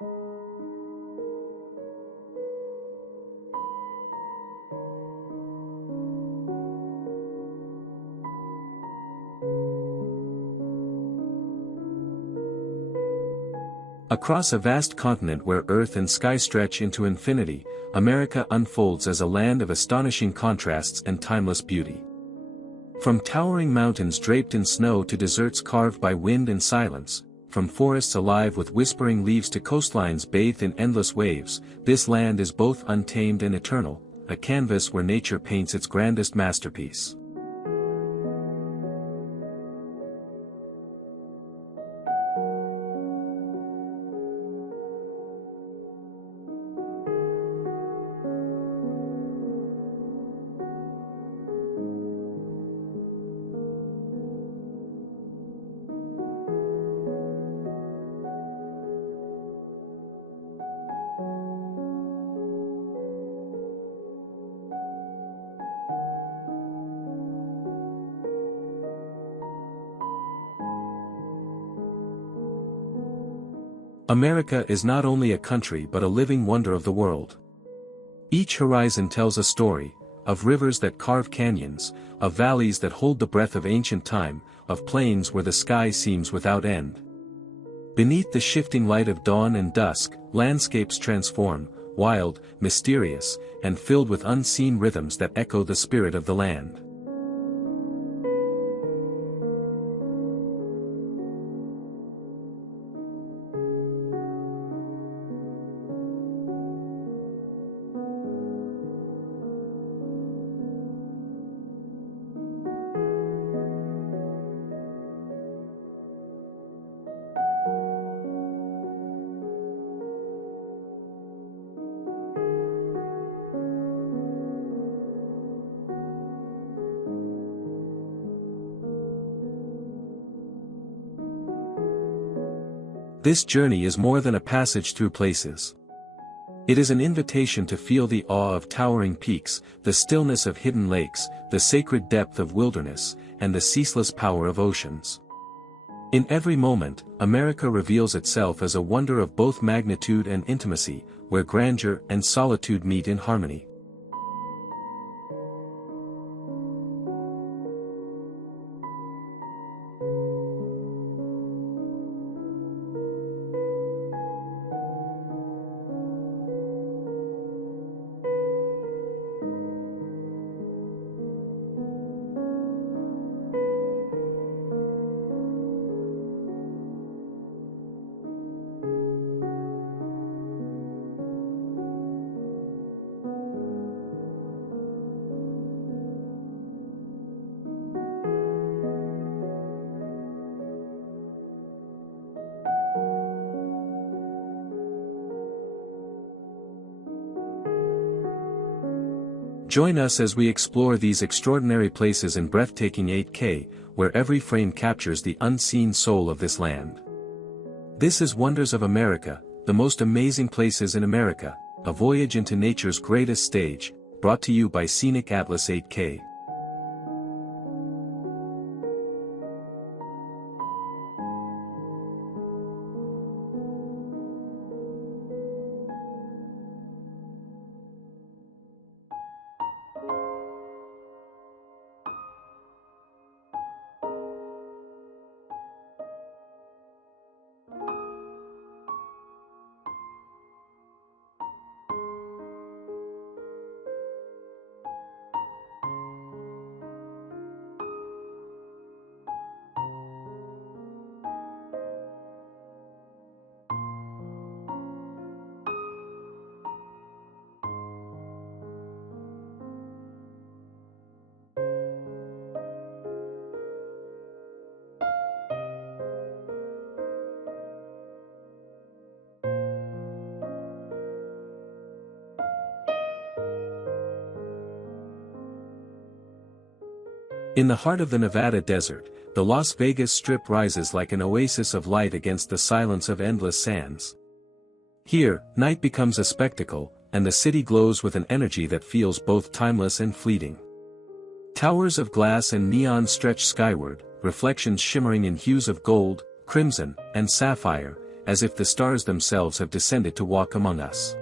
Across a vast continent where earth and sky stretch into infinity, America unfolds as a land of astonishing contrasts and timeless beauty. From towering mountains draped in snow to deserts carved by wind and silence, from forests alive with whispering leaves to coastlines bathed in endless waves, this land is both untamed and eternal, a canvas where nature paints its grandest masterpiece. America is not only a country but a living wonder of the world. Each horizon tells a story, of rivers that carve canyons, of valleys that hold the breath of ancient time, of plains where the sky seems without end. Beneath the shifting light of dawn and dusk, landscapes transform, wild, mysterious, and filled with unseen rhythms that echo the spirit of the land. This journey is more than a passage through places. It is an invitation to feel the awe of towering peaks, the stillness of hidden lakes, the sacred depth of wilderness, and the ceaseless power of oceans. In every moment, America reveals itself as a wonder of both magnitude and intimacy, where grandeur and solitude meet in harmony. Join us as we explore these extraordinary places in breathtaking 8K, where every frame captures the unseen soul of this land. This is Wonders of America, the most amazing places in America, a voyage into nature's greatest stage, brought to you by Scenic Atlas 8K. In the heart of the Nevada desert, the Las Vegas Strip rises like an oasis of light against the silence of endless sands. Here, night becomes a spectacle, and the city glows with an energy that feels both timeless and fleeting. Towers of glass and neon stretch skyward, reflections shimmering in hues of gold, crimson, and sapphire, as if the stars themselves have descended to walk among us.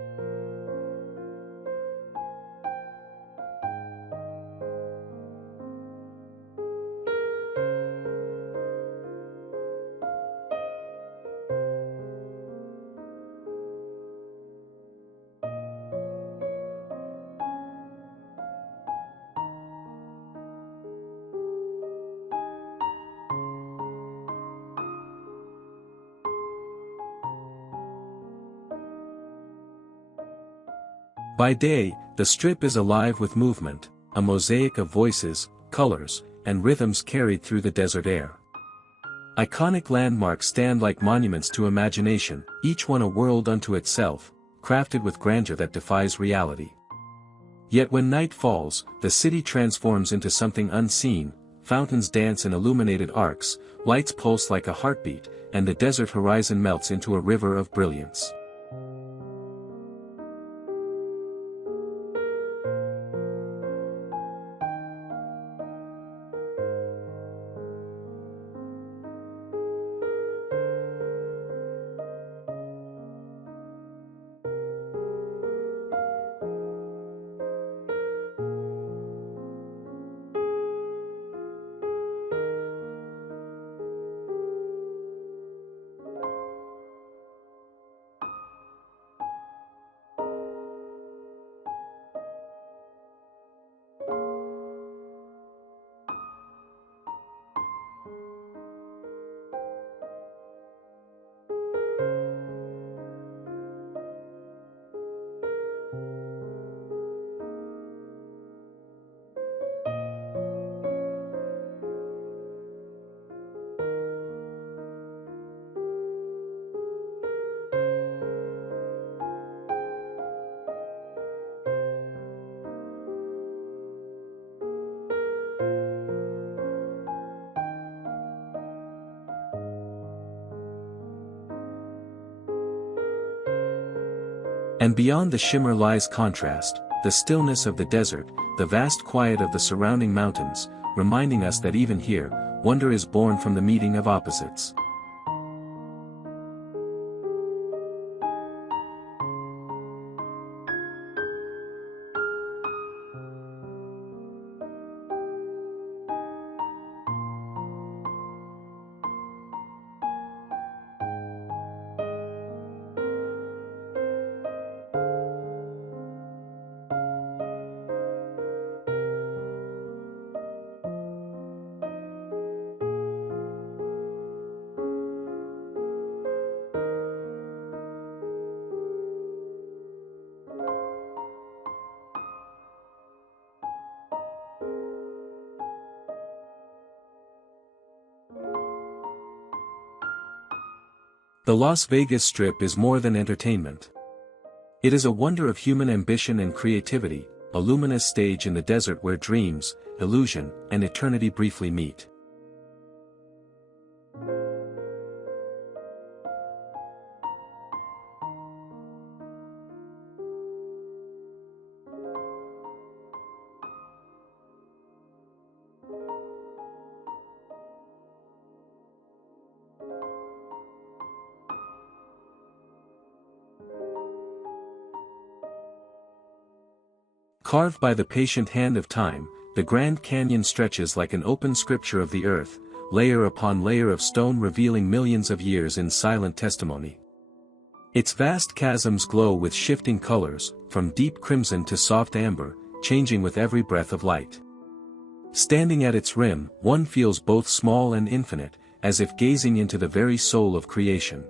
By day, the Strip is alive with movement, a mosaic of voices, colors, and rhythms carried through the desert air. Iconic landmarks stand like monuments to imagination, each one a world unto itself, crafted with grandeur that defies reality. Yet when night falls, the city transforms into something unseen, fountains dance in illuminated arcs, lights pulse like a heartbeat, and the desert horizon melts into a river of brilliance. And beyond the shimmer lies contrast, the stillness of the desert, the vast quiet of the surrounding mountains, reminding us that even here, wonder is born from the meeting of opposites. The Las Vegas Strip is more than entertainment. It is a wonder of human ambition and creativity, a luminous stage in the desert where dreams, illusion, and eternity briefly meet. Carved by the patient hand of time, the Grand Canyon stretches like an open scripture of the earth, layer upon layer of stone revealing millions of years in silent testimony. Its vast chasms glow with shifting colors, from deep crimson to soft amber, changing with every breath of light. Standing at its rim, one feels both small and infinite, as if gazing into the very soul of creation.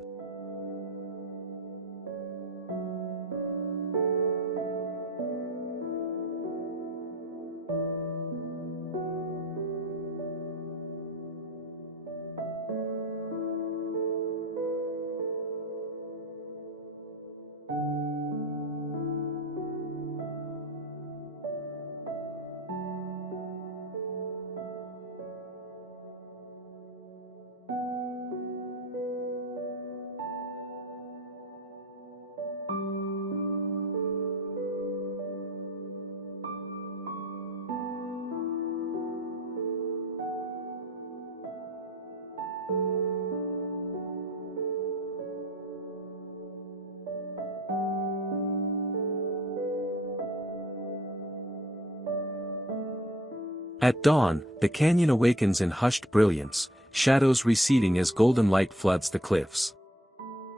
At dawn, the canyon awakens in hushed brilliance, shadows receding as golden light floods the cliffs.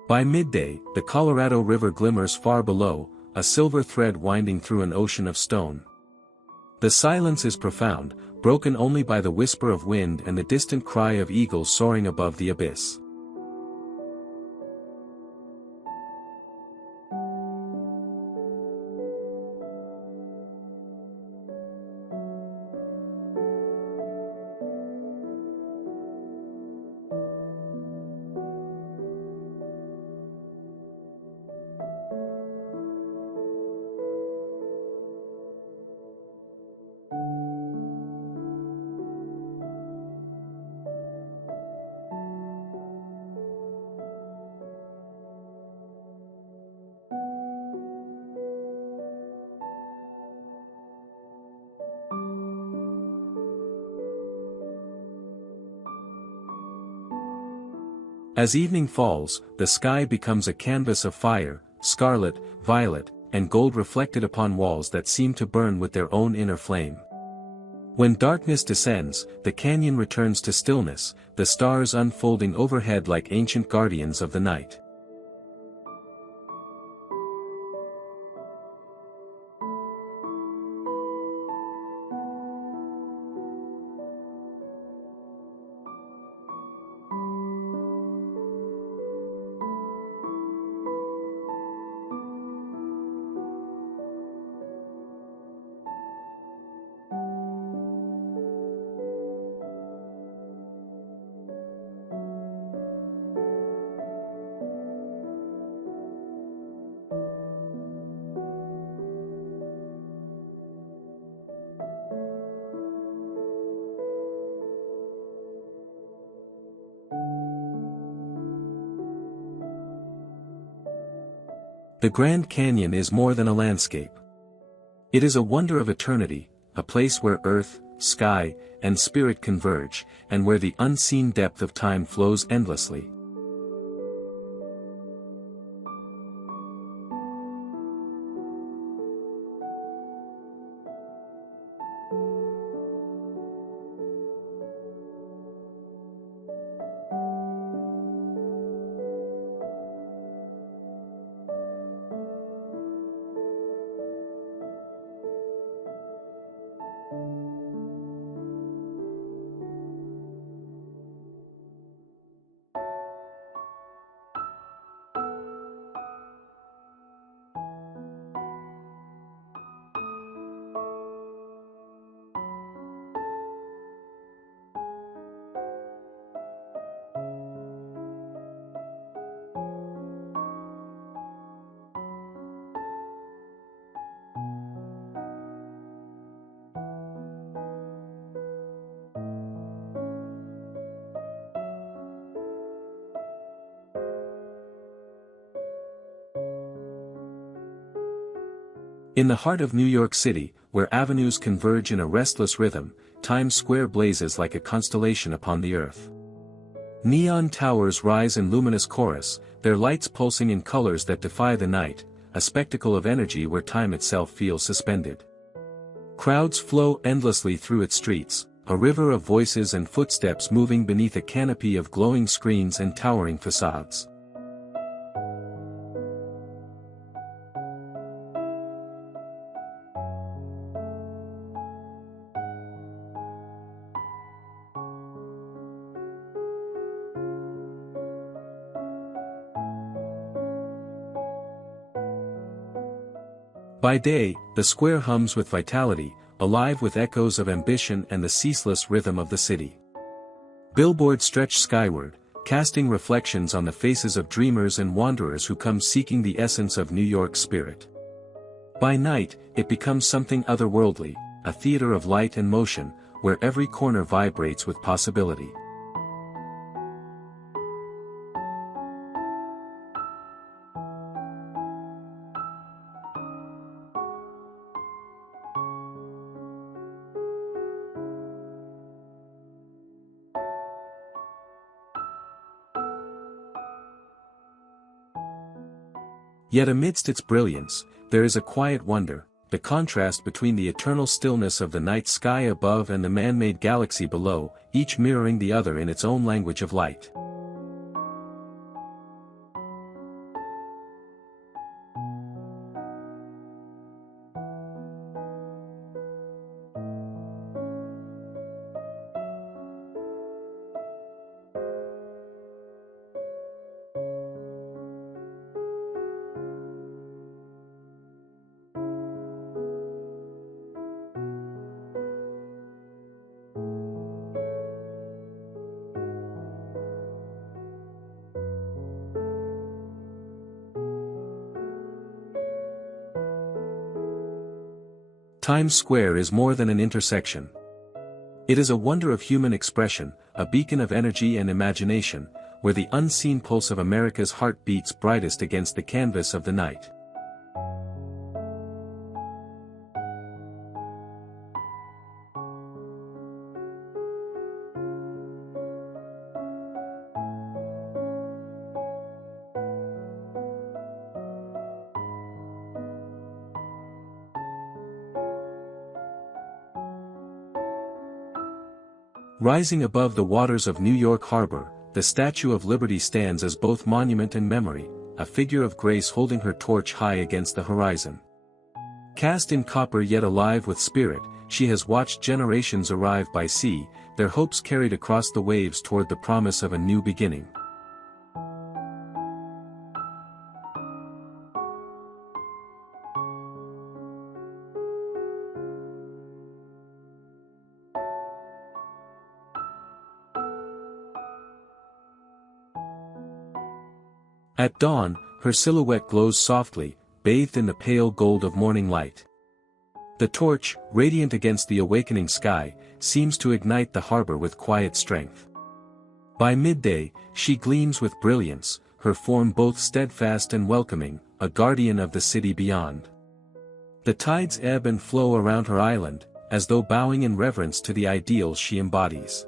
By midday, the Colorado River glimmers far below, a silver thread winding through an ocean of stone. The silence is profound, broken only by the whisper of wind and the distant cry of eagles soaring above the abyss. As evening falls, the sky becomes a canvas of fire, scarlet, violet, and gold reflected upon walls that seem to burn with their own inner flame. When darkness descends, the canyon returns to stillness, the stars unfolding overhead like ancient guardians of the night. The Grand Canyon is more than a landscape. It is a wonder of eternity, a place where earth, sky, and spirit converge, and where the unseen depth of time flows endlessly. In the heart of New York City, where avenues converge in a restless rhythm, Times Square blazes like a constellation upon the earth. Neon towers rise in luminous chorus, their lights pulsing in colors that defy the night, a spectacle of energy where time itself feels suspended. Crowds flow endlessly through its streets, a river of voices and footsteps moving beneath a canopy of glowing screens and towering facades. By day, the square hums with vitality, alive with echoes of ambition and the ceaseless rhythm of the city. Billboards stretch skyward, casting reflections on the faces of dreamers and wanderers who come seeking the essence of New York's spirit. By night, it becomes something otherworldly, a theater of light and motion, where every corner vibrates with possibility. Yet amidst its brilliance, there is a quiet wonder, the contrast between the eternal stillness of the night sky above and the man-made galaxy below, each mirroring the other in its own language of light. Times Square is more than an intersection. It is a wonder of human expression, a beacon of energy and imagination, where the unseen pulse of America's heart beats brightest against the canvas of the night. Rising above the waters of New York Harbor, the Statue of Liberty stands as both monument and memory, a figure of grace holding her torch high against the horizon. Cast in copper yet alive with spirit, she has watched generations arrive by sea, their hopes carried across the waves toward the promise of a new beginning. At dawn, her silhouette glows softly, bathed in the pale gold of morning light. The torch, radiant against the awakening sky, seems to ignite the harbor with quiet strength. By midday, she gleams with brilliance, her form both steadfast and welcoming, a guardian of the city beyond. The tides ebb and flow around her island, as though bowing in reverence to the ideals she embodies.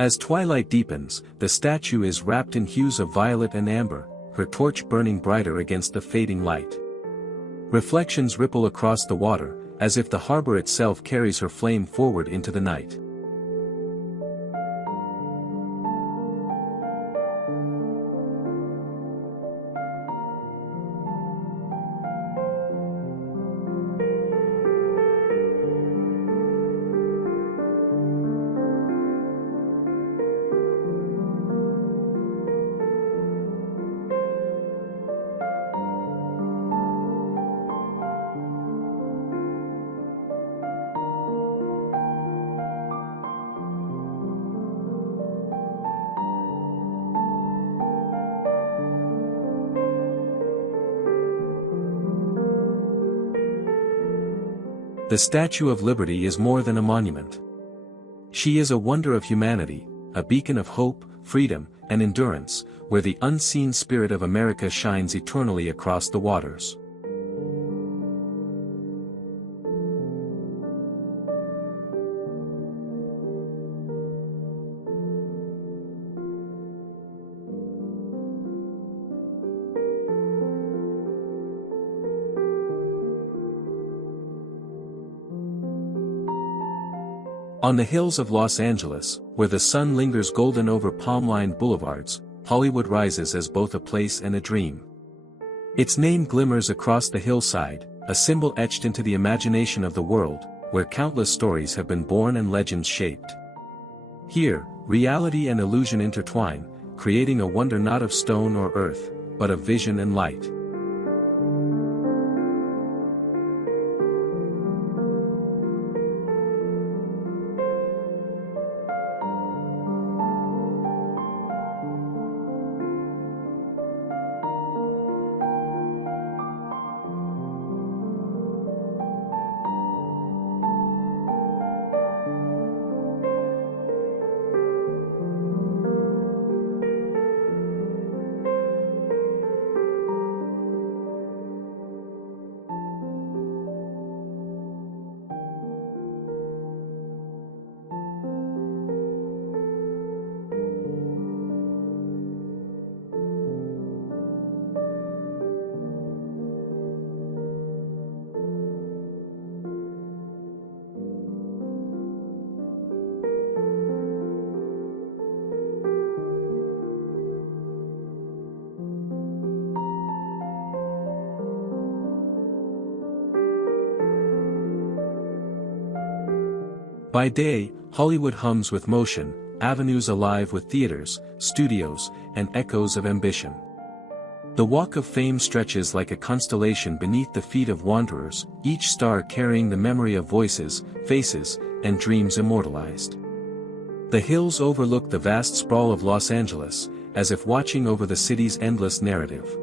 As twilight deepens, the statue is wrapped in hues of violet and amber, her torch burning brighter against the fading light. Reflections ripple across the water, as if the harbor itself carries her flame forward into the night. The Statue of Liberty is more than a monument. She is a wonder of humanity, a beacon of hope, freedom, and endurance, where the unseen spirit of America shines eternally across the waters. On the hills of Los Angeles, where the sun lingers golden over palm-lined boulevards, Hollywood rises as both a place and a dream. Its name glimmers across the hillside, a symbol etched into the imagination of the world, where countless stories have been born and legends shaped. Here, reality and illusion intertwine, creating a wonder not of stone or earth, but of vision and light. By day, Hollywood hums with motion, avenues alive with theaters, studios, and echoes of ambition. The Walk of Fame stretches like a constellation beneath the feet of wanderers, each star carrying the memory of voices, faces, and dreams immortalized. The hills overlook the vast sprawl of Los Angeles, as if watching over the city's endless narrative.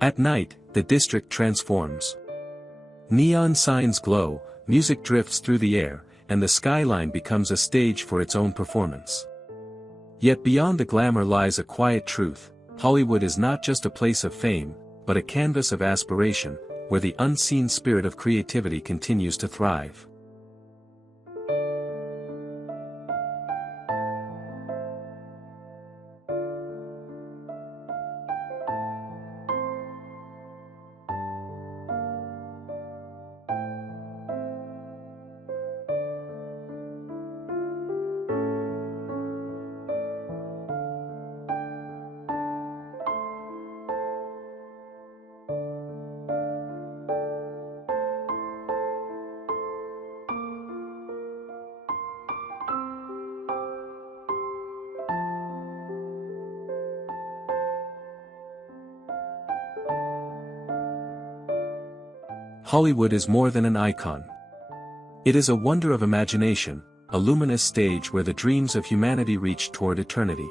At night, the district transforms. Neon signs glow, music drifts through the air, and the skyline becomes a stage for its own performance. Yet beyond the glamour lies a quiet truth: Hollywood is not just a place of fame, but a canvas of aspiration, where the unseen spirit of creativity continues to thrive. Hollywood is more than an icon. It is a wonder of imagination, a luminous stage where the dreams of humanity reach toward eternity.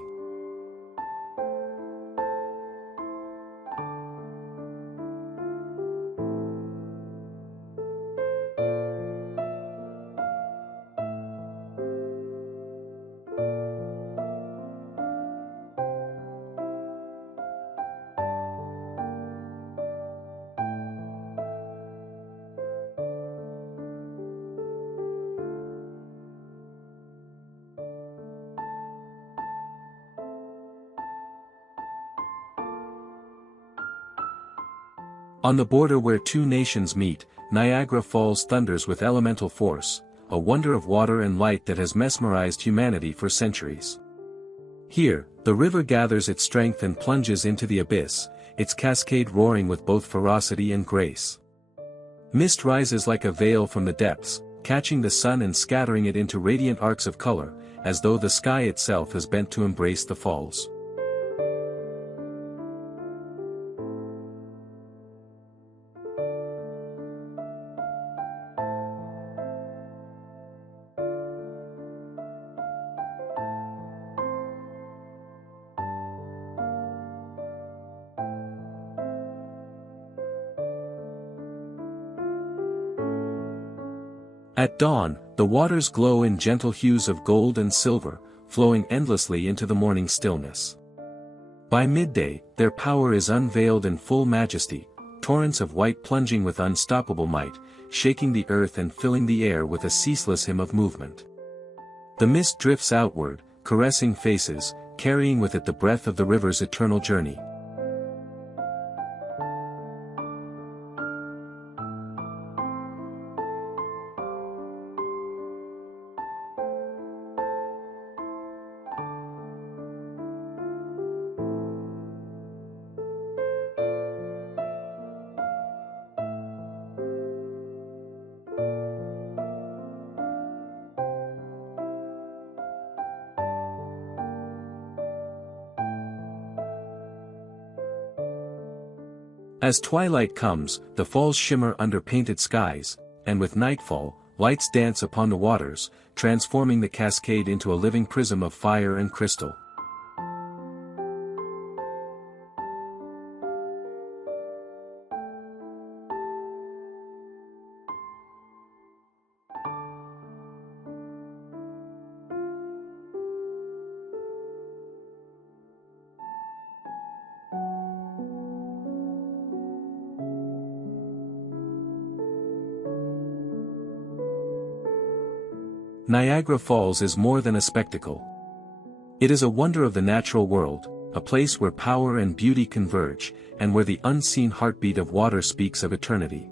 On the border where two nations meet, Niagara Falls thunders with elemental force, a wonder of water and light that has mesmerized humanity for centuries. Here, the river gathers its strength and plunges into the abyss, its cascade roaring with both ferocity and grace. Mist rises like a veil from the depths, catching the sun and scattering it into radiant arcs of color, as though the sky itself is bent to embrace the falls. At dawn, the waters glow in gentle hues of gold and silver, flowing endlessly into the morning stillness. By midday, their power is unveiled in full majesty, torrents of white plunging with unstoppable might, shaking the earth and filling the air with a ceaseless hymn of movement. The mist drifts outward, caressing faces, carrying with it the breath of the river's eternal journey. As twilight comes, the falls shimmer under painted skies, and with nightfall, lights dance upon the waters, transforming the cascade into a living prism of fire and crystal. Niagara Falls is more than a spectacle. It is a wonder of the natural world, a place where power and beauty converge, and where the unseen heartbeat of water speaks of eternity.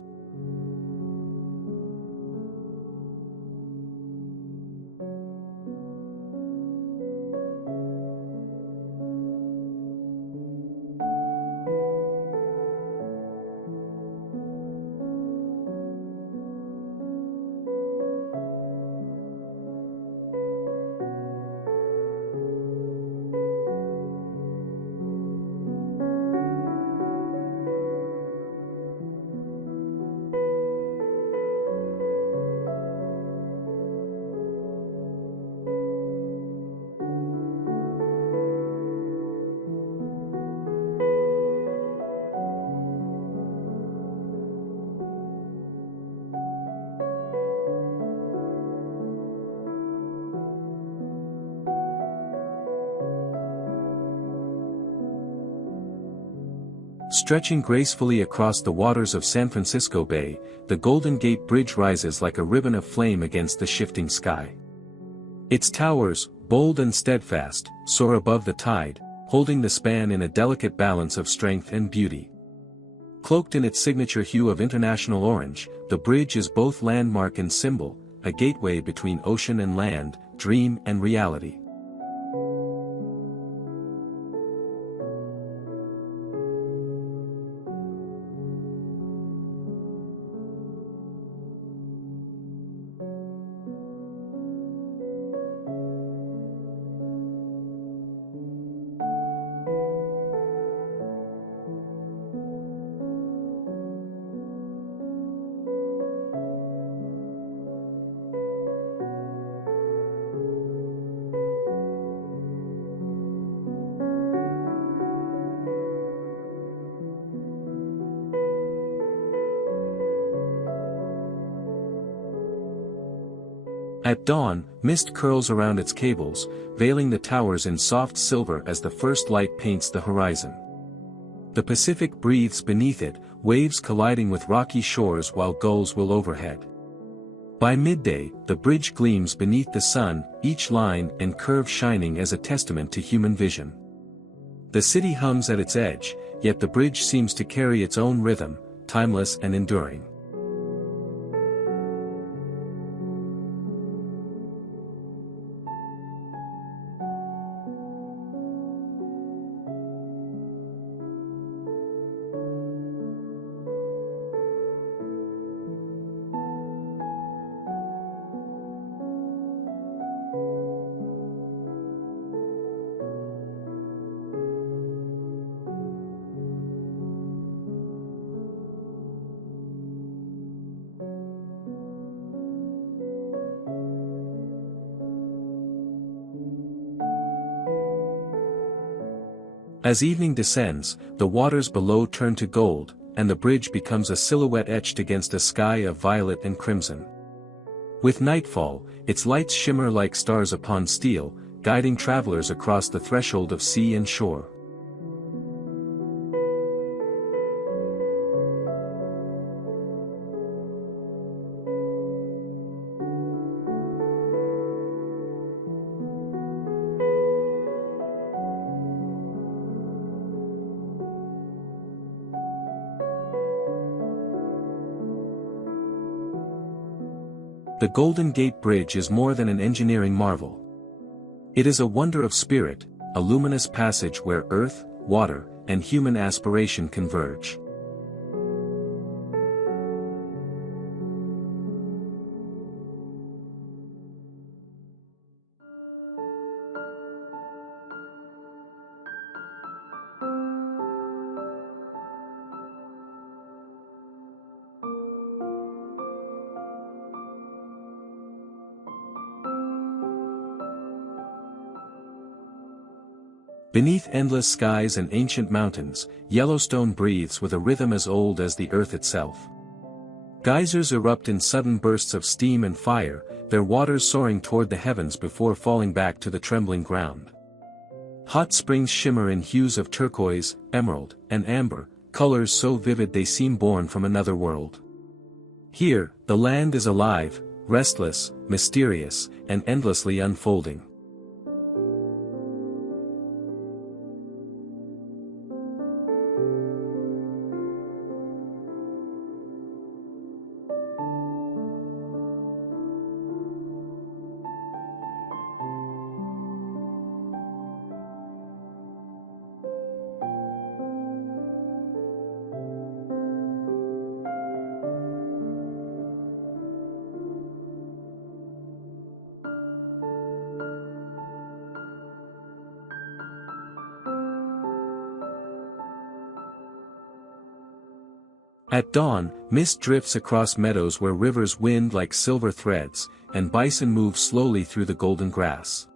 Stretching gracefully across the waters of San Francisco Bay, the Golden Gate Bridge rises like a ribbon of flame against the shifting sky. Its towers, bold and steadfast, soar above the tide, holding the span in a delicate balance of strength and beauty. Cloaked in its signature hue of international orange, the bridge is both landmark and symbol, a gateway between ocean and land, dream and reality. At dawn, mist curls around its cables, veiling the towers in soft silver as the first light paints the horizon. The Pacific breathes beneath it, waves colliding with rocky shores while gulls will overhead. By midday, the bridge gleams beneath the sun, each line and curve shining as a testament to human vision. The city hums at its edge, yet the bridge seems to carry its own rhythm, timeless and enduring. As evening descends, the waters below turn to gold, and the bridge becomes a silhouette etched against a sky of violet and crimson. With nightfall, its lights shimmer like stars upon steel, guiding travelers across the threshold of sea and shore. The Golden Gate Bridge is more than an engineering marvel. It is a wonder of spirit, a luminous passage where earth, water, and human aspiration converge. Beneath endless skies and ancient mountains, Yellowstone breathes with a rhythm as old as the earth itself. Geysers erupt in sudden bursts of steam and fire, their waters soaring toward the heavens before falling back to the trembling ground. Hot springs shimmer in hues of turquoise, emerald, and amber, colors so vivid they seem born from another world. Here, the land is alive, restless, mysterious, and endlessly unfolding. At dawn, mist drifts across meadows where rivers wind like silver threads, and bison move slowly through the golden grass.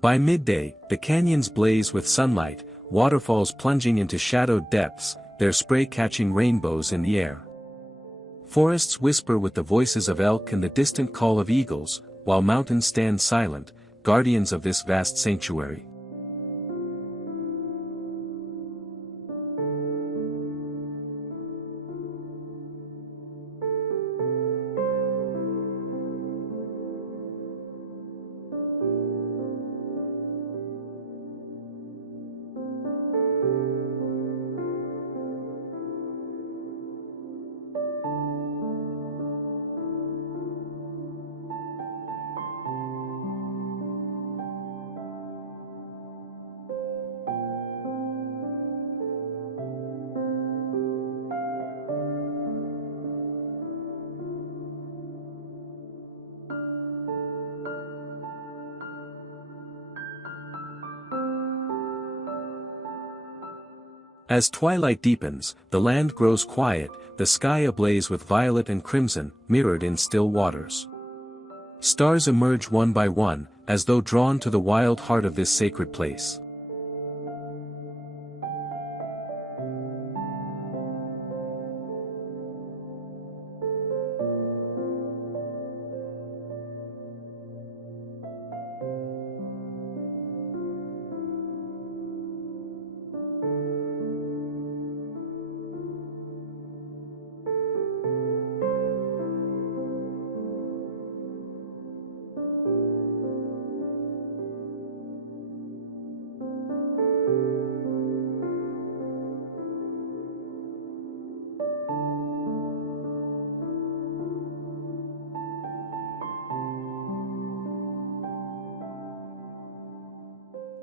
By midday, the canyons blaze with sunlight, waterfalls plunging into shadowed depths, their spray catching rainbows in the air. Forests whisper with the voices of elk and the distant call of eagles, while mountains stand silent, guardians of this vast sanctuary. As twilight deepens, the land grows quiet, the sky ablaze with violet and crimson, mirrored in still waters. Stars emerge one by one, as though drawn to the wild heart of this sacred place.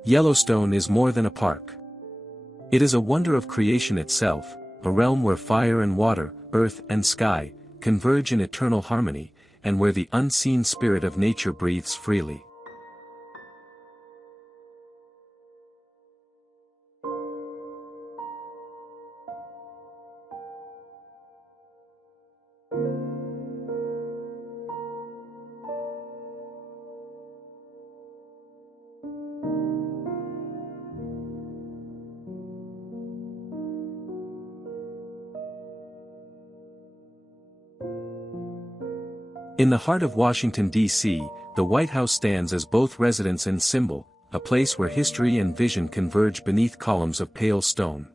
Yellowstone is more than a park. It is a wonder of creation itself, a realm where fire and water, earth and sky, converge in eternal harmony, and where the unseen spirit of nature breathes freely. In the heart of Washington, D.C., the White House stands as both residence and symbol, a place where history and vision converge beneath columns of pale stone.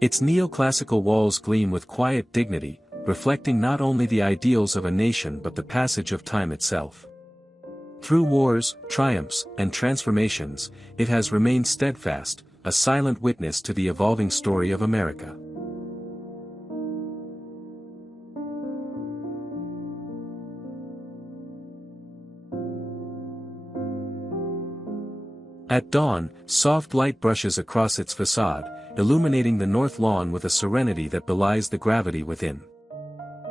Its neoclassical walls gleam with quiet dignity, reflecting not only the ideals of a nation but the passage of time itself. Through wars, triumphs, and transformations, it has remained steadfast, a silent witness to the evolving story of America. At dawn, soft light brushes across its facade, illuminating the north lawn with a serenity that belies the gravity within.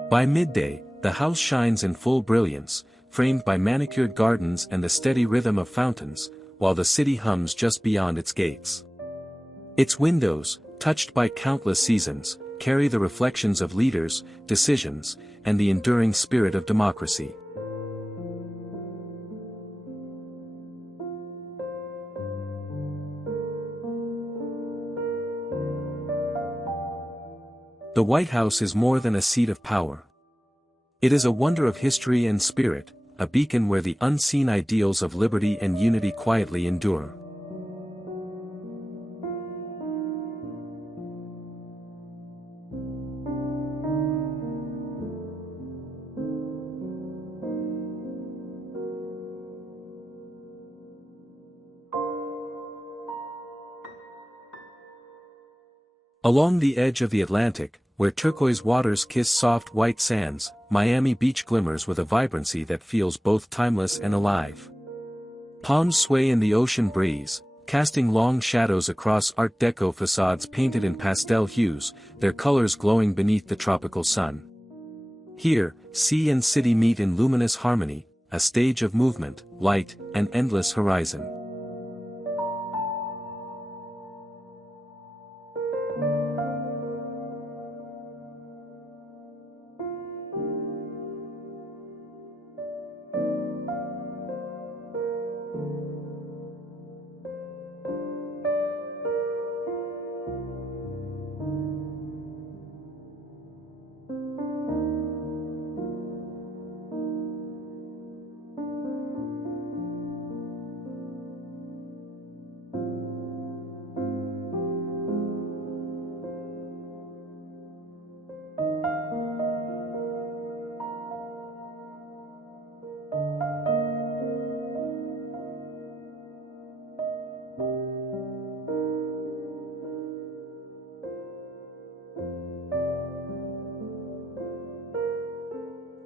By midday, the house shines in full brilliance, framed by manicured gardens and the steady rhythm of fountains, while the city hums just beyond its gates. Its windows, touched by countless seasons, carry the reflections of leaders, decisions, and the enduring spirit of democracy. The White House is more than a seat of power. It is a wonder of history and spirit, a beacon where the unseen ideals of liberty and unity quietly endure. Along the edge of the Atlantic, where turquoise waters kiss soft white sands, Miami Beach glimmers with a vibrancy that feels both timeless and alive. Palms sway in the ocean breeze, casting long shadows across Art Deco facades painted in pastel hues, their colors glowing beneath the tropical sun. Here, sea and city meet in luminous harmony, a stage of movement, light, and endless horizon.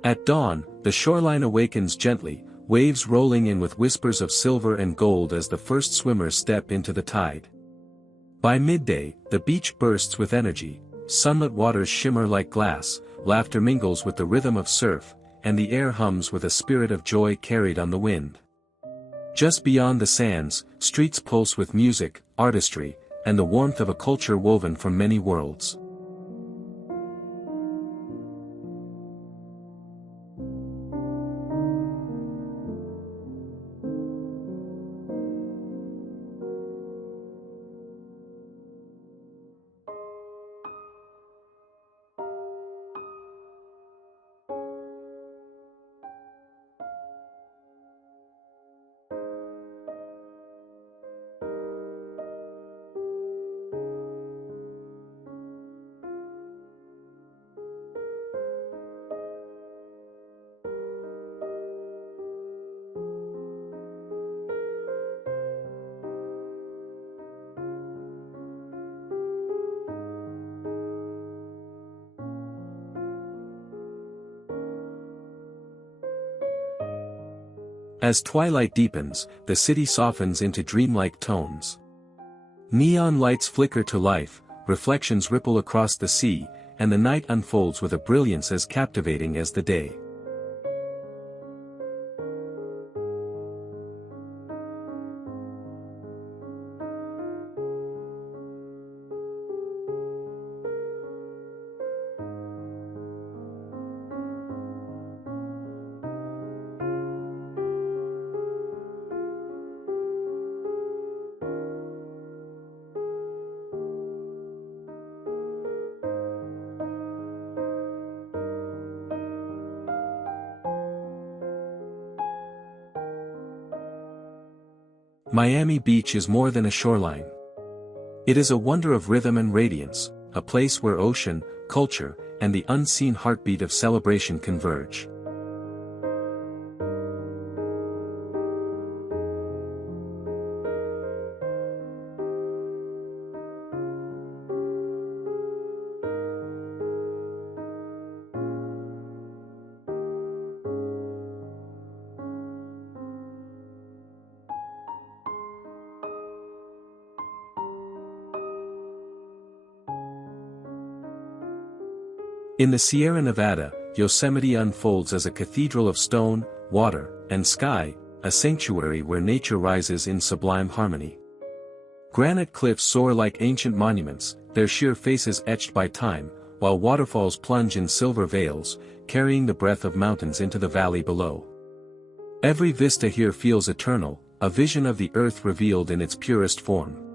At dawn, the shoreline awakens gently, waves rolling in with whispers of silver and gold as the first swimmers step into the tide. By midday, the beach bursts with energy, sunlit waters shimmer like glass, laughter mingles with the rhythm of surf, and the air hums with a spirit of joy carried on the wind. Just beyond the sands, streets pulse with music, artistry, and the warmth of a culture woven from many worlds. As twilight deepens, the city softens into dreamlike tones. Neon lights flicker to life, reflections ripple across the sea, and the night unfolds with a brilliance as captivating as the day. Miami Beach is more than a shoreline. It is a wonder of rhythm and radiance, a place where ocean, culture, and the unseen heartbeat of celebration converge. In the Sierra Nevada, Yosemite unfolds as a cathedral of stone, water, and sky, a sanctuary where nature rises in sublime harmony. Granite cliffs soar like ancient monuments, their sheer faces etched by time, while waterfalls plunge in silver veils, carrying the breath of mountains into the valley below. Every vista here feels eternal, a vision of the earth revealed in its purest form.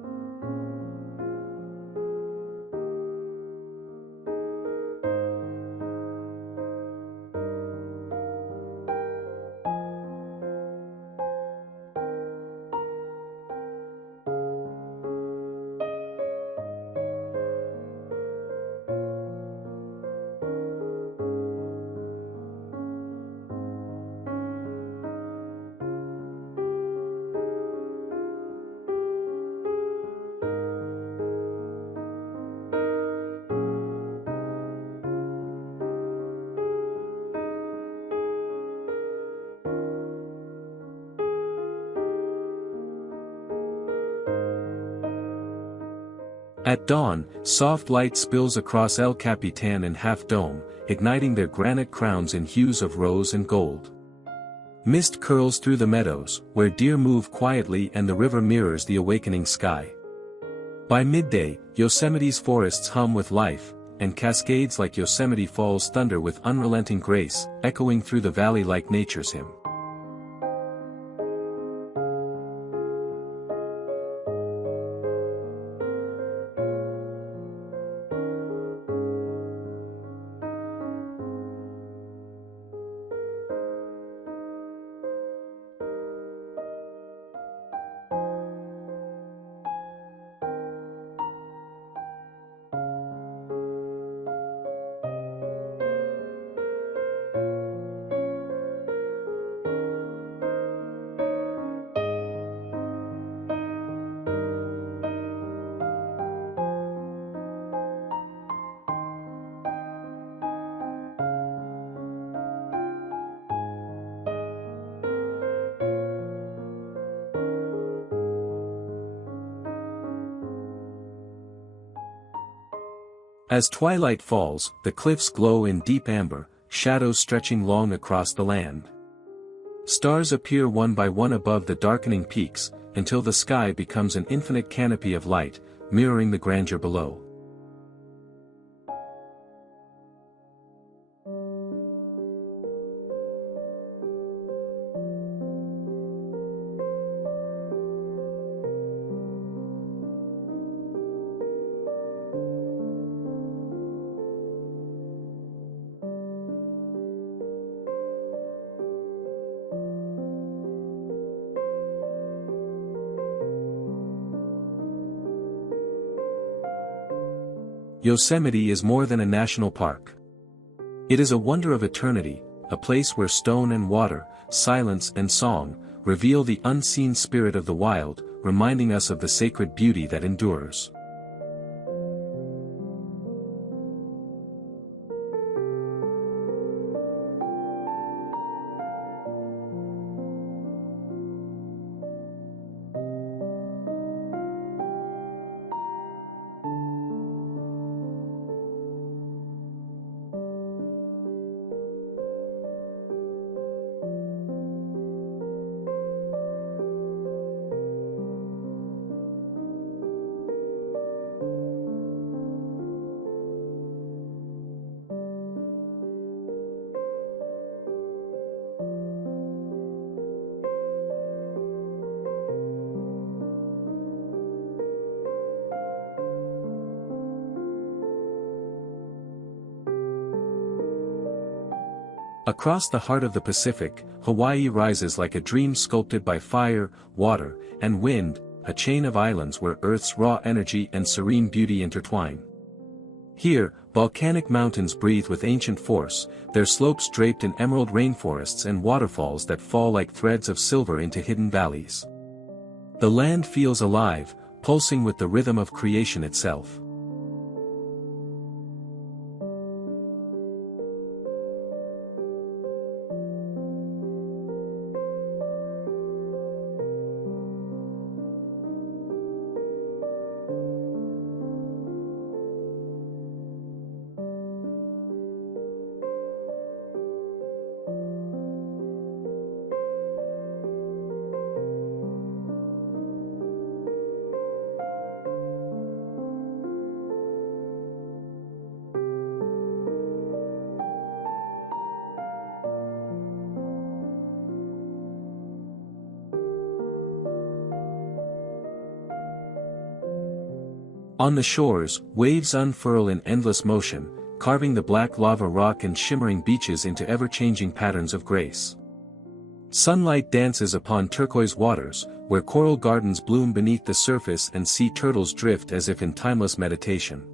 At dawn, soft light spills across El Capitan and Half Dome, igniting their granite crowns in hues of rose and gold. Mist curls through the meadows, where deer move quietly and the river mirrors the awakening sky. By midday, Yosemite's forests hum with life, and cascades like Yosemite Falls thunder with unrelenting grace, echoing through the valley like nature's hymn. As twilight falls, the cliffs glow in deep amber, shadows stretching long across the land. Stars appear one by one above the darkening peaks, until the sky becomes an infinite canopy of light, mirroring the grandeur below. Yosemite is more than a national park. It is a wonder of eternity, a place where stone and water, silence and song, reveal the unseen spirit of the wild, reminding us of the sacred beauty that endures. Across the heart of the Pacific, Hawaii rises like a dream sculpted by fire, water, and wind, a chain of islands where Earth's raw energy and serene beauty intertwine. Here, volcanic mountains breathe with ancient force, their slopes draped in emerald rainforests and waterfalls that fall like threads of silver into hidden valleys. The land feels alive, pulsing with the rhythm of creation itself. On the shores, waves unfurl in endless motion, carving the black lava rock and shimmering beaches into ever-changing patterns of grace. Sunlight dances upon turquoise waters, where coral gardens bloom beneath the surface and sea turtles drift as if in timeless meditation.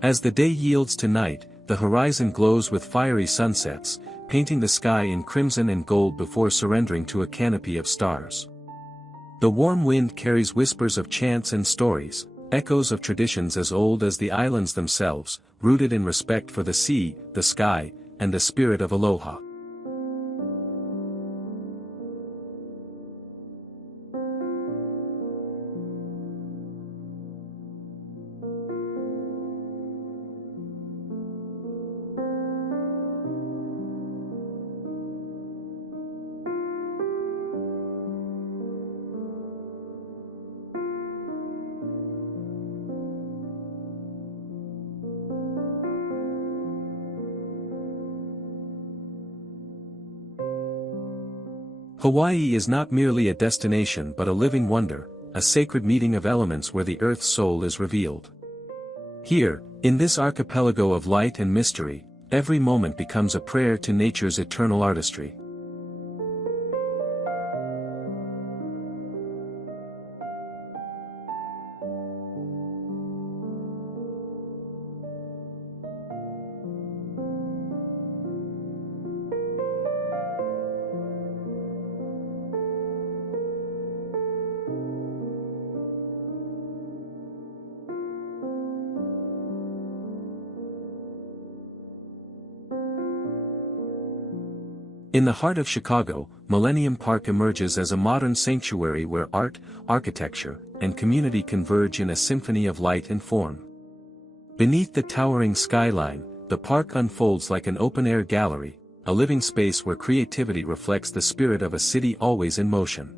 As the day yields to night, the horizon glows with fiery sunsets, painting the sky in crimson and gold before surrendering to a canopy of stars. The warm wind carries whispers of chants and stories, echoes of traditions as old as the islands themselves, rooted in respect for the sea, the sky, and the spirit of aloha. Hawaii is not merely a destination but a living wonder, a sacred meeting of elements where the Earth's soul is revealed. Here, in this archipelago of light and mystery, every moment becomes a prayer to nature's eternal artistry. In the heart of Chicago, Millennium Park emerges as a modern sanctuary where art, architecture, and community converge in a symphony of light and form. Beneath the towering skyline, the park unfolds like an open-air gallery, a living space where creativity reflects the spirit of a city always in motion.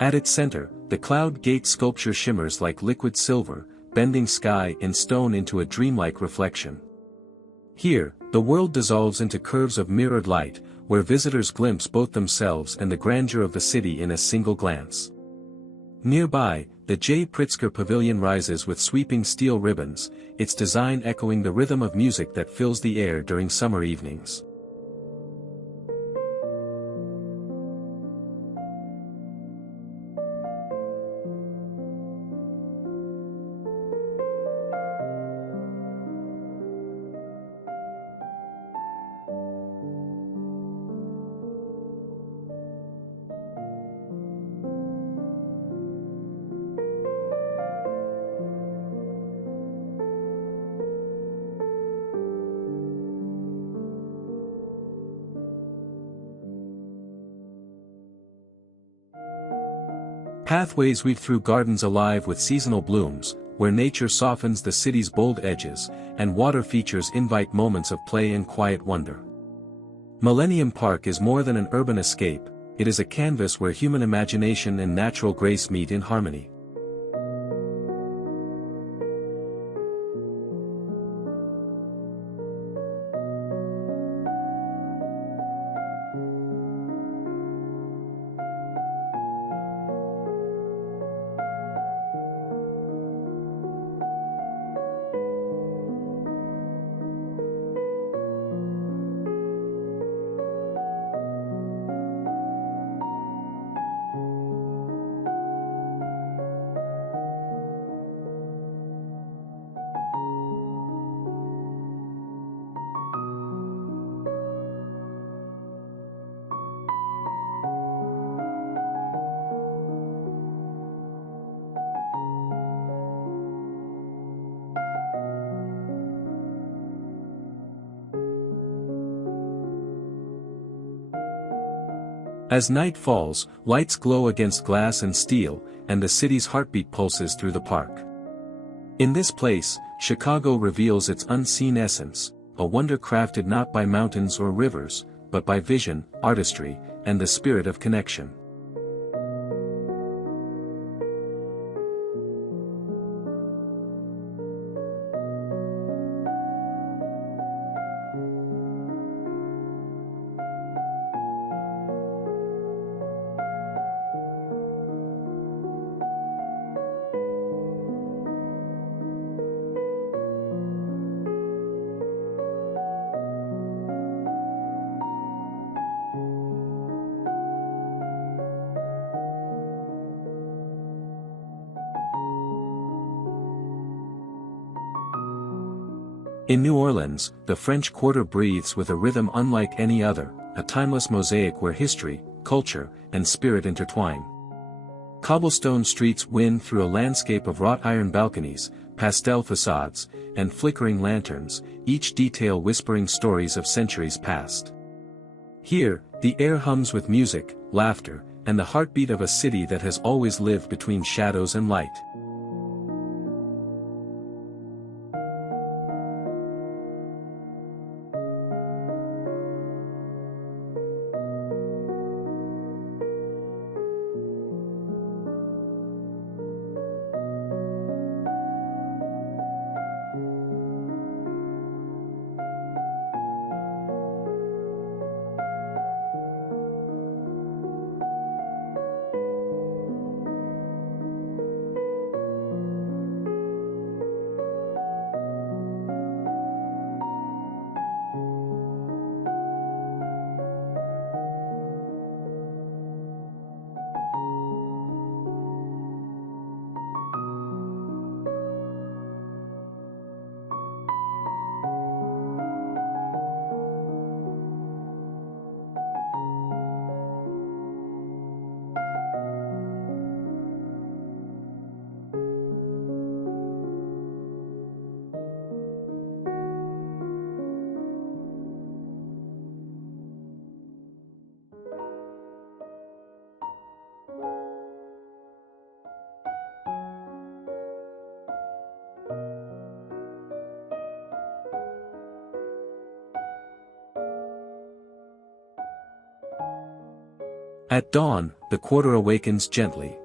At its center, the Cloud Gate sculpture shimmers like liquid silver, bending sky and stone into a dreamlike reflection. Here, the world dissolves into curves of mirrored light, where visitors glimpse both themselves and the grandeur of the city in a single glance. Nearby, the J. Pritzker Pavilion rises with sweeping steel ribbons, its design echoing the rhythm of music that fills the air during summer evenings. Pathways weave through gardens alive with seasonal blooms, where nature softens the city's bold edges, and water features invite moments of play and quiet wonder. Millennium Park is more than an urban escape, it is a canvas where human imagination and natural grace meet in harmony. As night falls, lights glow against glass and steel, and the city's heartbeat pulses through the park. In this place, Chicago reveals its unseen essence, a wonder crafted not by mountains or rivers, but by vision, artistry, and the spirit of connection. In New Orleans, the French Quarter breathes with a rhythm unlike any other, a timeless mosaic where history, culture, and spirit intertwine. Cobblestone streets win through a landscape of wrought iron balconies, pastel facades, and flickering lanterns, each detail whispering stories of centuries past. Here, the air hums with music, laughter, and the heartbeat of a city that has always lived between shadows and light. At dawn, the quarter awakens gently.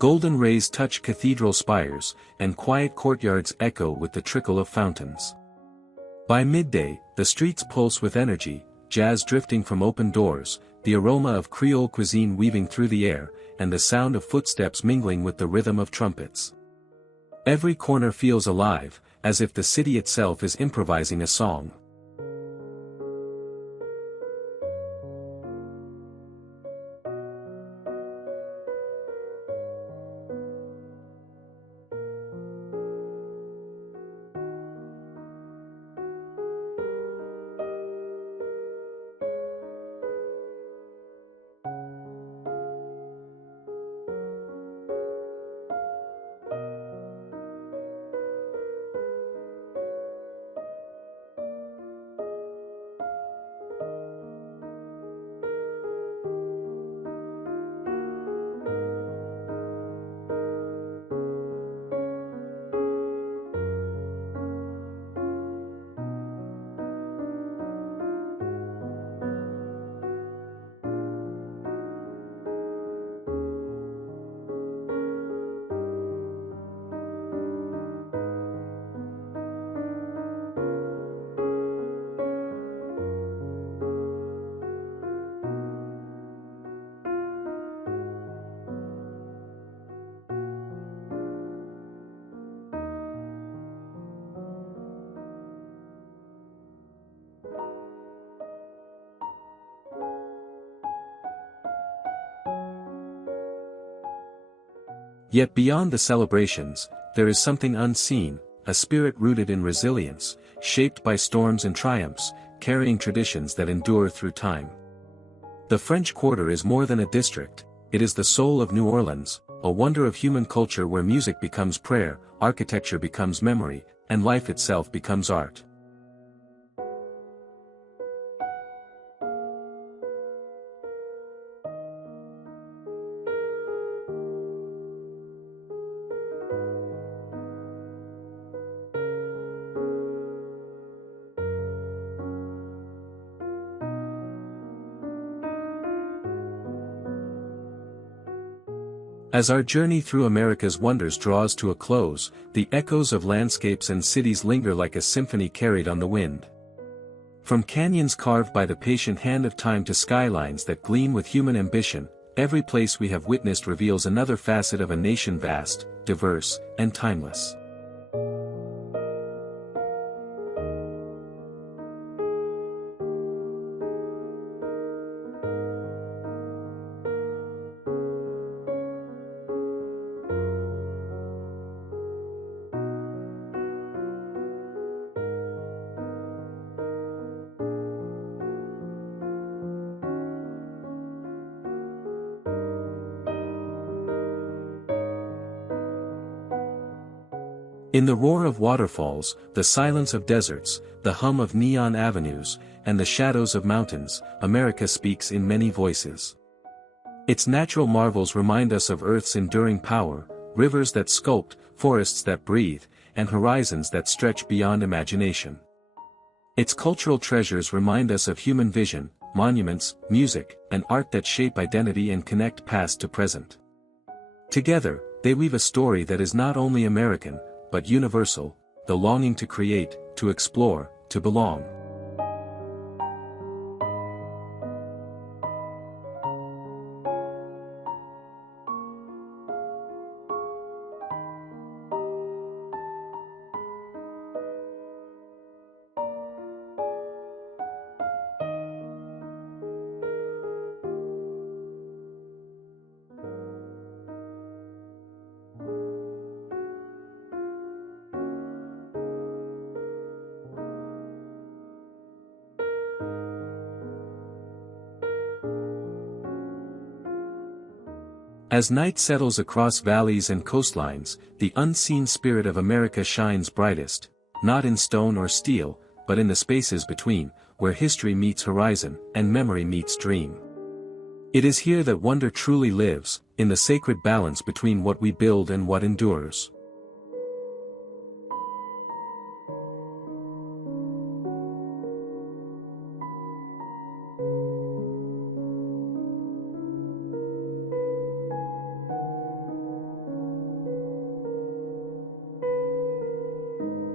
Golden rays touch cathedral spires, and quiet courtyards echo with the trickle of fountains. By midday, the streets pulse with energy, jazz drifting from open doors, the aroma of Creole cuisine weaving through the air, and the sound of footsteps mingling with the rhythm of trumpets. Every corner feels alive, as if the city itself is improvising a song. Yet beyond the celebrations, there is something unseen, a spirit rooted in resilience, shaped by storms and triumphs, carrying traditions that endure through time. The French Quarter is more than a district, it is the soul of New Orleans, a wonder of human culture where music becomes prayer, architecture becomes memory, and life itself becomes art. As our journey through America's wonders draws to a close, the echoes of landscapes and cities linger like a symphony carried on the wind. From canyons carved by the patient hand of time to skylines that gleam with human ambition, every place we have witnessed reveals another facet of a nation vast, diverse, and timeless. In the roar of waterfalls, the silence of deserts, the hum of neon avenues, and the shadows of mountains, America speaks in many voices. Its natural marvels remind us of Earth's enduring power, rivers that sculpt, forests that breathe, and horizons that stretch beyond imagination. Its cultural treasures remind us of human vision, monuments, music, and art that shape identity and connect past to present. Together, they weave a story that is not only American, but universal, the longing to create, to explore, to belong. As night settles across valleys and coastlines, the unseen spirit of America shines brightest, not in stone or steel, but in the spaces between, where history meets horizon, and memory meets dream. It is here that wonder truly lives, in the sacred balance between what we build and what endures.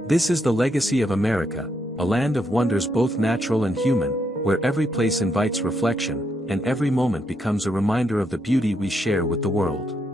This is the legacy of America, a land of wonders both natural and human, where every place invites reflection, and every moment becomes a reminder of the beauty we share with the world.